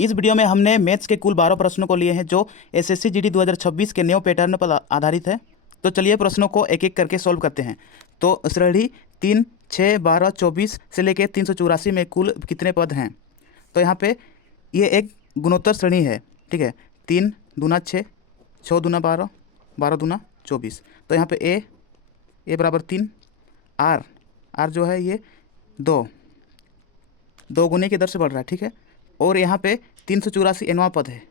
इस वीडियो में हमने मैथ्स के कुल 12 प्रश्नों को लिए हैं जो एसएससी जीडी 2026 के न्यू पैटर्न पर आधारित है। तो चलिए प्रश्नों को एक एक करके सॉल्व करते हैं। तो श्रेणी 3, 6, 12, 24 से लेकर 384 में कुल कितने पद हैं। तो यहाँ पे ये एक गुणोत्तर श्रेणी है, ठीक है। 3 दूना 6, 6 दूना 12, 12 दूना 24। तो यहाँ पे ए बराबर 3, आर जो है ये 2 गुने की दर से बढ़ रहा है, ठीक है। और यहाँ पे 384 एनवा पद है,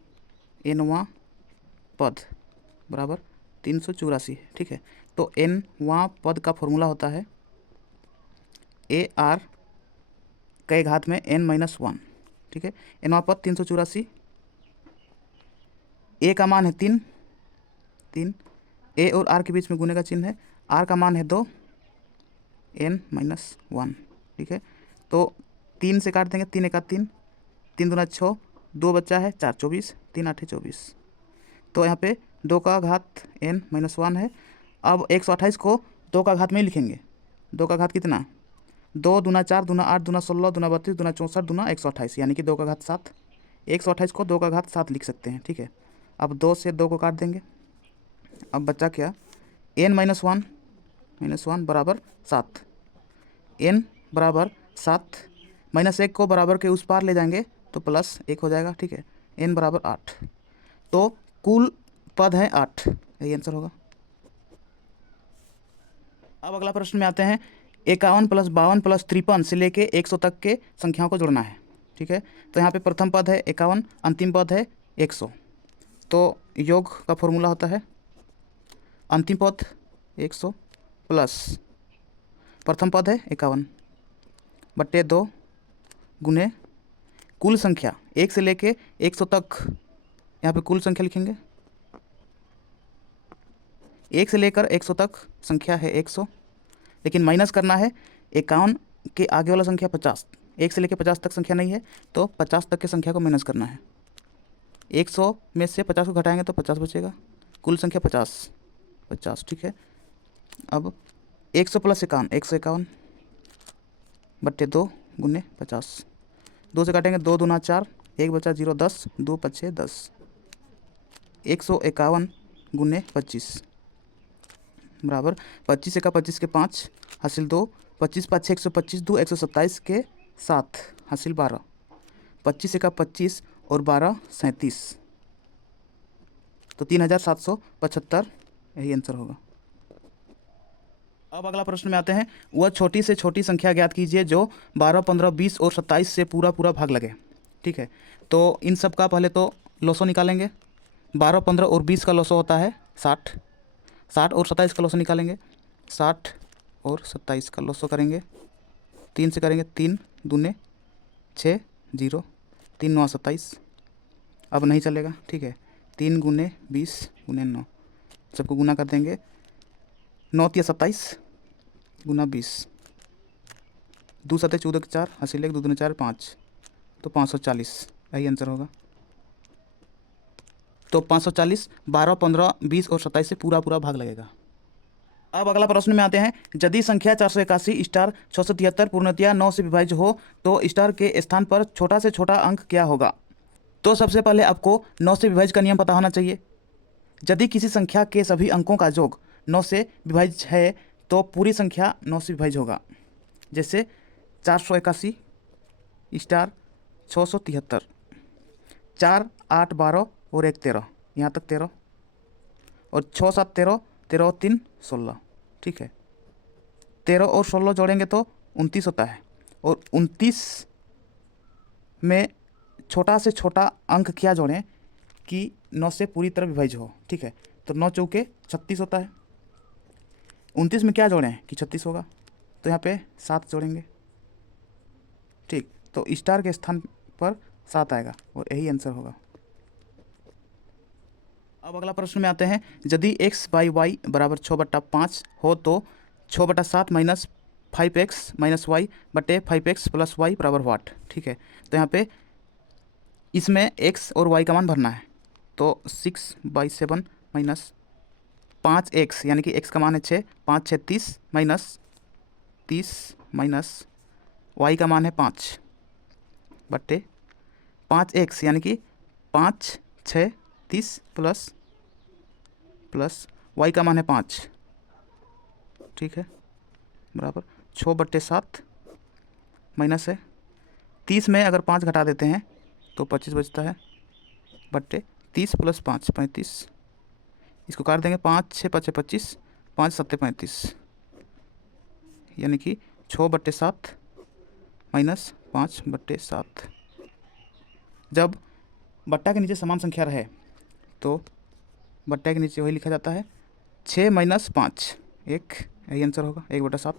एनवा पद बराबर 384 है, ठीक है। तो एनवा पद का फॉर्मूला होता है ए आर के घात में n-1, ठीक है। एनवा पद 384, ए का मान है 3, ए और आर के बीच में गुने का चिन्ह है, आर का मान है 2, n-1, ठीक है। तो 3 से काट देंगे, 3 एका 3, 3 दूना 6, 2 बच्चा है 4, 24, 3 8 24। तो यहाँ पे 2 का घात n-1 है। अब 128 को 2 का घात में ही लिखेंगे। 2 का घात कितना, 2 दूना 4 दूना 8 दूना 16 दूना 32 दूना 64 दूना 128, यानी कि 2 का घात 7। 128 को 2 का घात 7 लिख सकते हैं, ठीक है। अब 2 से 2 को काट देंगे। अब बच्चा क्या, n-1 बराबर 7, n बराबर 7 -1 को बराबर के उस पार ले जाएंगे तो +1 हो जाएगा, ठीक है। n बराबर 8। तो कुल पद है 8, यही आंसर होगा। अब अगला प्रश्न में आते हैं। 51 + 52 + 53 से लेके 100 तक के संख्याओं को जोड़ना है, ठीक है। तो यहाँ पे प्रथम पद है 51, अंतिम पद है 100। तो योग का फॉर्मूला होता है अंतिम पद 100 प्लस प्रथम पद है 51 बट्टे 2 गुने कुल संख्या 1 से लेके 100 तक। यहाँ पे कुल संख्या लिखेंगे, 1 से लेकर 100 तक संख्या है 100, लेकिन माइनस करना है 51 के आगे वाला संख्या 50। 1 से लेकर 50 तक संख्या नहीं है तो 50 तक की संख्या को माइनस करना है। 100 में से 50 को घटाएंगे तो 50 बचेगा, कुल संख्या 50, ठीक है। अब 100 + 51, 151 बट्टे 2 गुने 50। 2 से काटेंगे, 2 दूना 4, 1 बचा 0, 10, 2 5 10। 151 गुने 25 बराबर 25 एका 25 के 5 हासिल 2, 25 5 6 125, 2 127 के 7 हासिल 12, 25 एका 25 और 12 37, तो 3775, यही आंसर होगा। अब अगला प्रश्न में आते हैं। वह छोटी से छोटी संख्या ज्ञात कीजिए जो 12, 15, 20 और 27 से पूरा भाग लगे, ठीक है। तो इन सब का पहले तो लॉसो निकालेंगे। 12, 15 और 20 का लॉसो होता है 60, 60 और 27 का लॉसो निकालेंगे। 60 और 27 का लॉसो करेंगे, 3 से करेंगे, 3 दूने 6, 0, 3 9 27। अब नहीं चलेगा, ठीक है। 3 गुने 20 गुने 9, सबको गुना कर देंगे। 9 × 27 गुना 20, 2 7 14 के 4 हासिल 1, 2 दूने 4 5, तो 540, यही आंसर होगा। तो 540 12, 15, 20 और 27 से पूरा भाग लगेगा। अब अगला प्रश्न में आते हैं। यदि संख्या 481 स्टार 673 पूर्णतया 9 से विभाज्य हो तो स्टार के स्थान पर छोटा से छोटा अंक क्या होगा। तो सबसे पहले आपको 9 से विभाज्य का नियम पता होना चाहिए। यदि किसी संख्या के सभी अंकों का योग 9 से विभाज्य है तो पूरी संख्या 9 से विभाज्य होगा। जैसे 481 स्टार 673, 4 8 12 और 1 13, यहाँ तक 13, और 6 7 13, 13 और 3 16, ठीक है। 13 और 16 जोड़ेंगे तो 29 होता है, और 29 में छोटा से छोटा अंक क्या जोड़ें कि 9 से पूरी तरह विभाज्य हो, ठीक है। तो 9 चौके 36 होता है। 29 में क्या जोड़ें कि 36 होगा, तो यहाँ पे 7 जोड़ेंगे, ठीक। तो स्टार के स्थान पर 7 आएगा और यही आंसर होगा। अब अगला प्रश्न में आते हैं। यदि x/y बराबर 6/5 हो तो 6/7 माइनस 5x माइनस वाई बटे 5x प्लस वाई बराबर व्हाट, ठीक है। तो यहाँ पे इसमें x और y का मान भरना है। तो 6/7 माइनस 5x, यानी कि x का मान है 6, 5 6 30 माइनस 30 माइनस y का मान है 5 बट्टे 5x यानी कि 5 6 30 प्लस y का मान है 5, ठीक है, बराबर 6/7 माइनस है 30 में अगर 5 घटा देते हैं तो 25 बचता है, बट्टे 30 प्लस 5 35, इसको काट देंगे 5 6 5 25, 5 7 35, यानी कि 6/7 माइनस 5/7। जब बट्टा के नीचे समान संख्या रहे तो बट्टा के नीचे वही लिखा जाता है 6 - 5, यही आंसर होगा 1/7।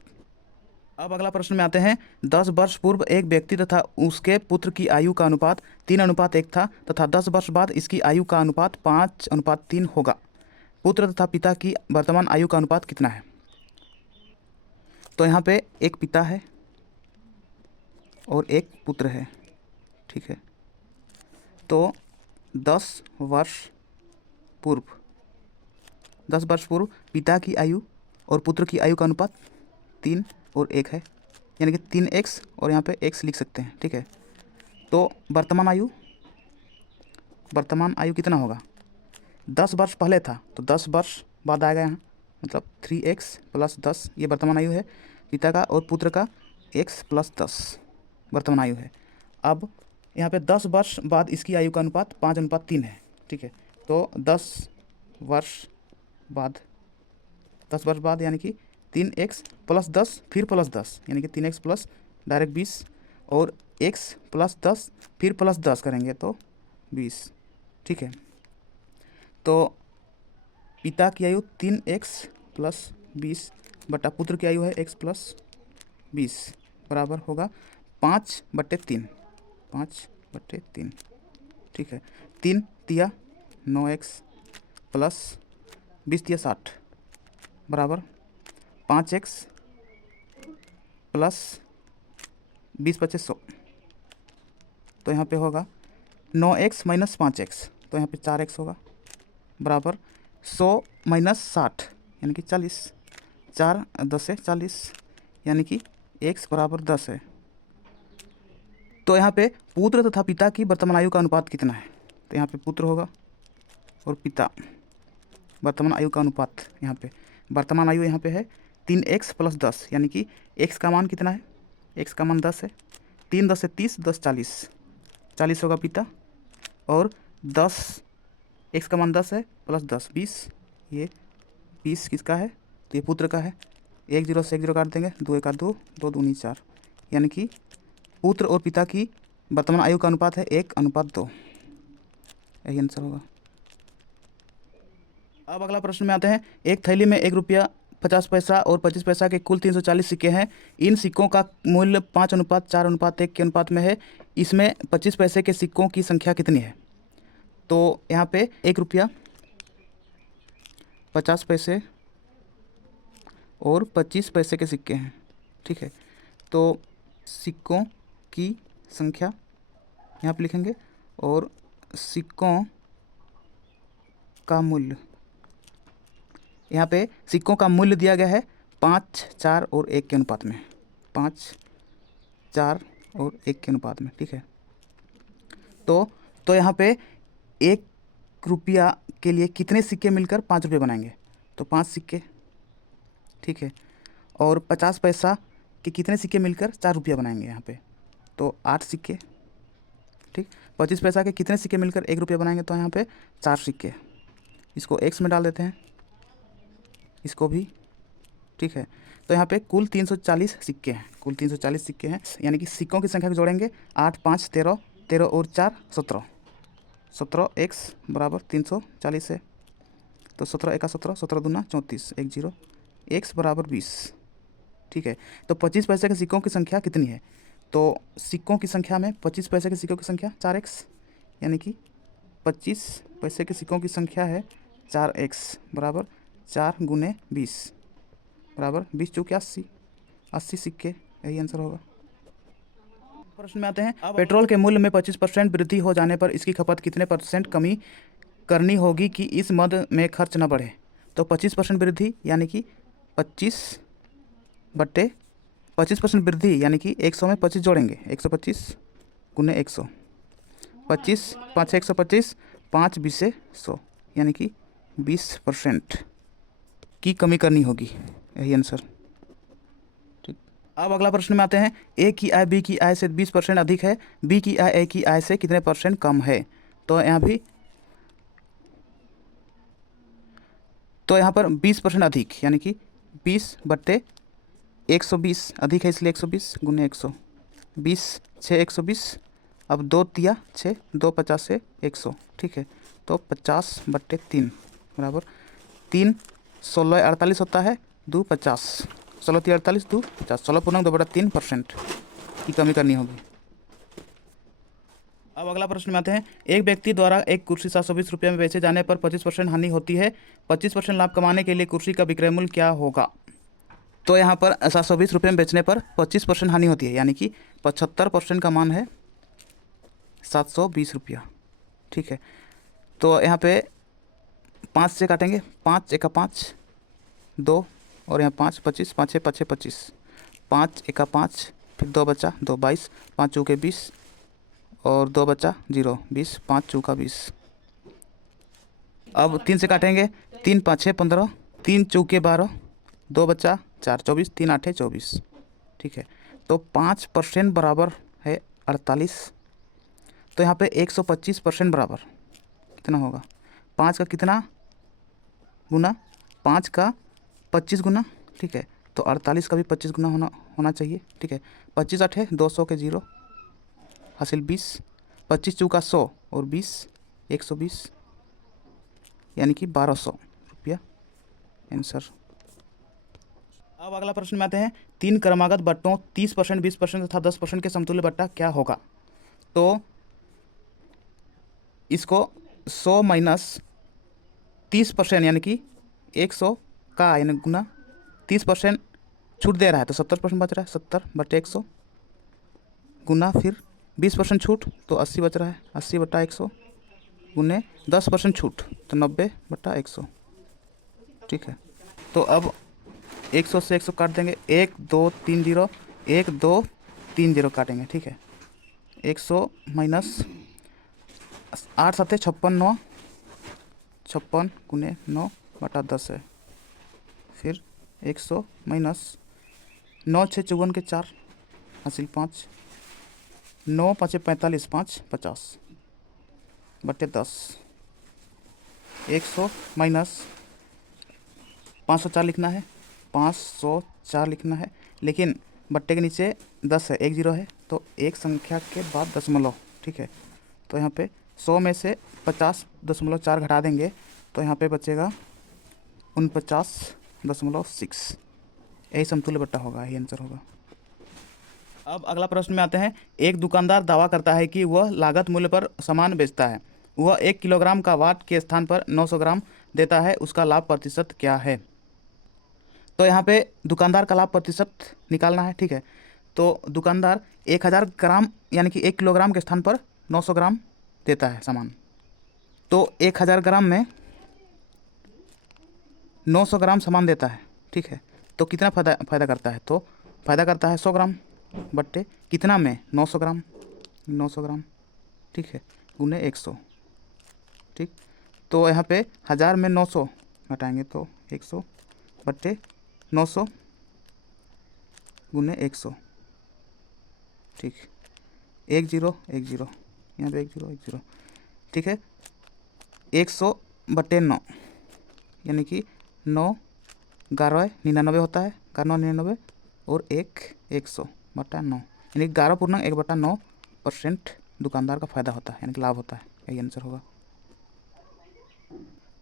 अब अगला प्रश्न में आते हैं। 10 वर्ष पूर्व एक व्यक्ति तथा उसके पुत्र की आयु का अनुपात 3:1 था तथा 10 वर्ष बाद इसकी आयु का अनुपात 5:3 होगा। पुत्र तथा पिता की वर्तमान आयु का अनुपात कितना है? तो यहाँ पे एक पिता है और एक पुत्र है, ठीक है। तो 10 वर्ष पूर्व पिता की आयु और पुत्र की आयु का अनुपात 3 और 1 है, यानी कि 3x और यहाँ पे x लिख सकते हैं, ठीक है। तो वर्तमान आयु कितना होगा? 10 वर्ष पहले था तो 10 वर्ष बाद आएगा यहाँ, मतलब 3x + 10 ये वर्तमान आयु है पिता का, और पुत्र का x + 10 वर्तमान आयु है। अब यहाँ पे 10 वर्ष बाद इसकी आयु का अनुपात 5:3 है, ठीक है। तो 10 वर्ष बाद यानी कि 3x + 10 फिर +10 यानी कि 3x प्लस डायरेक्ट 20 और x + 10 फिर +10 करेंगे तो 20, ठीक है। तो पिता की आयु 3x + 20 बटा पुत्र की आयु है x + 20 बराबर होगा 5/3, ठीक है। 3 तिया 9x प्लस 20 तिया 60 बराबर 5x प्लस 20 × 25 100। तो यहाँ पे होगा 9x - 5x, तो यहाँ पे 4x होगा बराबर 100 - 60 यानी कि 40, 4 10 है 40, यानी कि x बराबर 10 है। तो यहाँ पे पुत्र तथा पिता की वर्तमान आयु का अनुपात कितना है? तो यहाँ पे पुत्र होगा और पिता वर्तमान आयु का अनुपात, यहाँ पे वर्तमान आयु यहाँ पे है 3x + 10 यानी कि x का मान कितना है? x का मान 10 है। 3 10 है 30, 10 40 होगा पिता, और 10 x का मान 10 है प्लस 10 20, ये 20 किसका है? तो ये पुत्र का है। 1 0 से 1 0 काट देंगे, 2 1 2, 2 दूनी 4, यानी कि पुत्र और पिता की वर्तमान आयु का अनुपात है 1:2, यही आंसर होगा। अब अगला प्रश्न में आते हैं। एक थैली में 1 रुपया 50 पैसा और 25 पैसा के कुल 340 सिक्के हैं। इन सिक्कों का मूल्य 5:4:1 के अनुपात में है। इसमें 25 पैसे के सिक्कों की संख्या कितनी है? तो यहाँ पे 1 रुपया 50 पैसे और 25 पैसे के सिक्के हैं, ठीक है। तो सिक्कों की संख्या यहाँ पे लिखेंगे और सिक्कों का मूल्य, यहाँ पे सिक्कों का मूल्य दिया गया है 5 4 और 1 के अनुपात में, 5 4 और 1 के अनुपात में, ठीक है। तो यहाँ पे 1 रुपया के लिए कितने सिक्के मिलकर 5 रुपये बनाएंगे? तो 5 सिक्के, ठीक है। और 50 पैसा के कितने सिक्के मिलकर 4 रुपया बनाएंगे? यहाँ पे तो 8 सिक्के, ठीक। 25 पैसा के कितने सिक्के मिलकर 1 रुपया बनाएंगे? तो यहाँ पे 4 सिक्के। इसको x में डाल देते हैं, इसको भी, ठीक है। तो यहाँ पे कुल 340 सिक्के हैं, कुल 340 सिक्के हैं, यानी कि सिक्कों की संख्या को जोड़ेंगे 8 5 13, 13 और 4 17, 17 x बराबर 340 है। तो 17 1 17, 17 दूना 34, 1 0, x बराबर 20, ठीक है। तो 25 पैसे के सिक्कों की संख्या कितनी है? तो सिक्कों की संख्या में 25 पैसे के सिक्कों की संख्या 4x, यानी कि 25 पैसे के सिक्कों की संख्या है 4x बराबर 4 × 20 बराबर 20 चौके 80, 80 सिक्के, यही आंसर होगा। प्रश्न में आते हैं। पेट्रोल के मूल्य में 25% वृद्धि हो जाने पर इसकी खपत कितने % कमी करनी होगी कि इस मद में खर्च न बढ़े? तो 25% वृद्धि यानी कि 25/25% वृद्धि यानी कि 100 में 25 जोड़ेंगे, 125 × 100 25, 5 125, 5 20 से 100 यानी कि 20% की कमी करनी होगी, यही आंसर। ठीक, अब अगला प्रश्न में आते हैं। ए की आय बी की आय से 20% अधिक है, बी की आय ए की आय से कितने % कम है? तो यहाँ पर 20% अधिक यानी कि 20/120 अधिक है, इसलिए 120 गुने 100, 20 6 120, अब 2 तिया 6, 2 50 से 100, ठीक है। तो 50/3 बराबर 3 16 48 होता है, 2 50, 16 3 48, 2 50, 16.2/3% की कमी करनी होगी। अब अगला प्रश्न में आते हैं। एक व्यक्ति द्वारा एक कुर्सी 720 रुपये में बेचे जाने पर 25% हानि होती है, 25% लाभ कमाने के लिए कुर्सी का विक्रय मूल्य क्या होगा? तो यहाँ पर 720 रुपये में बेचने पर 25% हानि होती है, यानी कि 75% का मान है 720 रुपया, ठीक है। तो यहाँ पे 5 से काटेंगे, 5 एका 5, 2 और यहाँ 5 25, 5 6 5 6 25, 5 एका 5, फिर 2 बचा 2 22, 5 चौके 20 और 2 बचा 0 20, 5 चौका 20। अब 3 से काटेंगे, 3 5 6 15, 3 चौके 12, 2 बचा 4 24, 3 8 24, ठीक है। तो 5% बराबर है 48। तो यहाँ पे 125% बराबर कितना होगा? 5 का कितना गुना? 5 का 25 गुना, ठीक है। तो 48 का भी 25 गुना होना चाहिए, ठीक है। 25 8 200 के 0 हासिल 20, 25 चौका 100 और 20 120 यानी कि 1200 रुपया आंसर। अब अगला प्रश्न में आते हैं। 3 क्रमागत बट्टों 30%, 20% तथा 10% के समतुल्य बट्टा क्या होगा? तो इसको 100 माइनस 30% यानी कि 100 का यानी गुना 30% छूट दे रहा है तो 70% बच रहा है, 70/100 गुना फिर 20% छूट तो 80 बच रहा है, 80/100 गुने 10% छूट तो 90/100, ठीक है। तो अब 100 से 100 काट देंगे, 1 2 3 0, 1 2 3 0 काटेंगे, ठीक है। 100 माइनस 8 7 56 9, 56 गुने 9/10 है। फिर 100 माइनस 9 6 54 के 4 हासिल 5, 9 5 45, 5 50/10। 100 माइनस 504 लिखना है, 504 लिखना है, लेकिन बट्टे के नीचे 10 है, 1 0 है, तो एक संख्या के बाद दशमलव, ठीक है। तो यहाँ पे 100 में से 50.4 घटा देंगे तो यहाँ पे बचेगा 49.6, यही समतुल्य बट्टा होगा, यही आंसर होगा। अब अगला प्रश्न में आते हैं। एक दुकानदार दावा करता है कि वह लागत मूल्य पर सामान बेचता है, वह 1 किलोग्राम का वाट के स्थान पर 900 ग्राम देता है, उसका लाभ प्रतिशत क्या है? तो यहाँ पे दुकानदार का लाभ प्रतिशत निकालना है, ठीक है। तो दुकानदार 1000 ग्राम यानी कि 1 किलोग्राम के स्थान पर 900 ग्राम देता है सामान, तो 1000 ग्राम में 900 ग्राम सामान देता है, ठीक है। तो कितना फ़ायदा करता है? तो फ़ायदा करता है 100 ग्राम बट्टे कितना में? 900 ग्राम, 900 ग्राम, ठीक है, गुने 100, ठीक। तो यहाँ पे 1000 में 900 घटाएंगे तो 100 बट्टे 900 गुने 100, ठीक। 1 0 1 0, यहाँ पे 1 0 1 0, ठीक है। 100/9 यानी कि 9 11 99 होता है, 11 99 और 1 100/9 यानी 11.1/9% दुकानदार का फ़ायदा होता है, यानी कि लाभ होता है, यही आंसर होगा।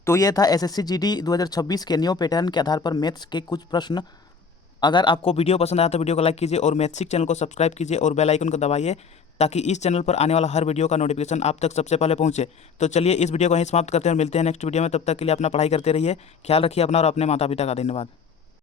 तो ये था एसएससी जीडी 2026 के न्यू पैटर्न के आधार पर मैथ्स के कुछ प्रश्न। अगर आपको वीडियो पसंद आया तो वीडियो को लाइक कीजिए और मैथ्सिक चैनल को सब्सक्राइब कीजिए और बेल आइकन को दबाइए ताकि इस चैनल पर आने वाला हर वीडियो का नोटिफिकेशन आप तक सबसे पहले पहुंचे। तो चलिए इस वीडियो को यहीं समाप्त करते हैं और मिलते हैं नेक्स्ट वीडियो में। तब तक के लिए अपना पढ़ाई करते रहिए, ख्याल रखिए अपना और अपने माता पिता का। धन्यवाद।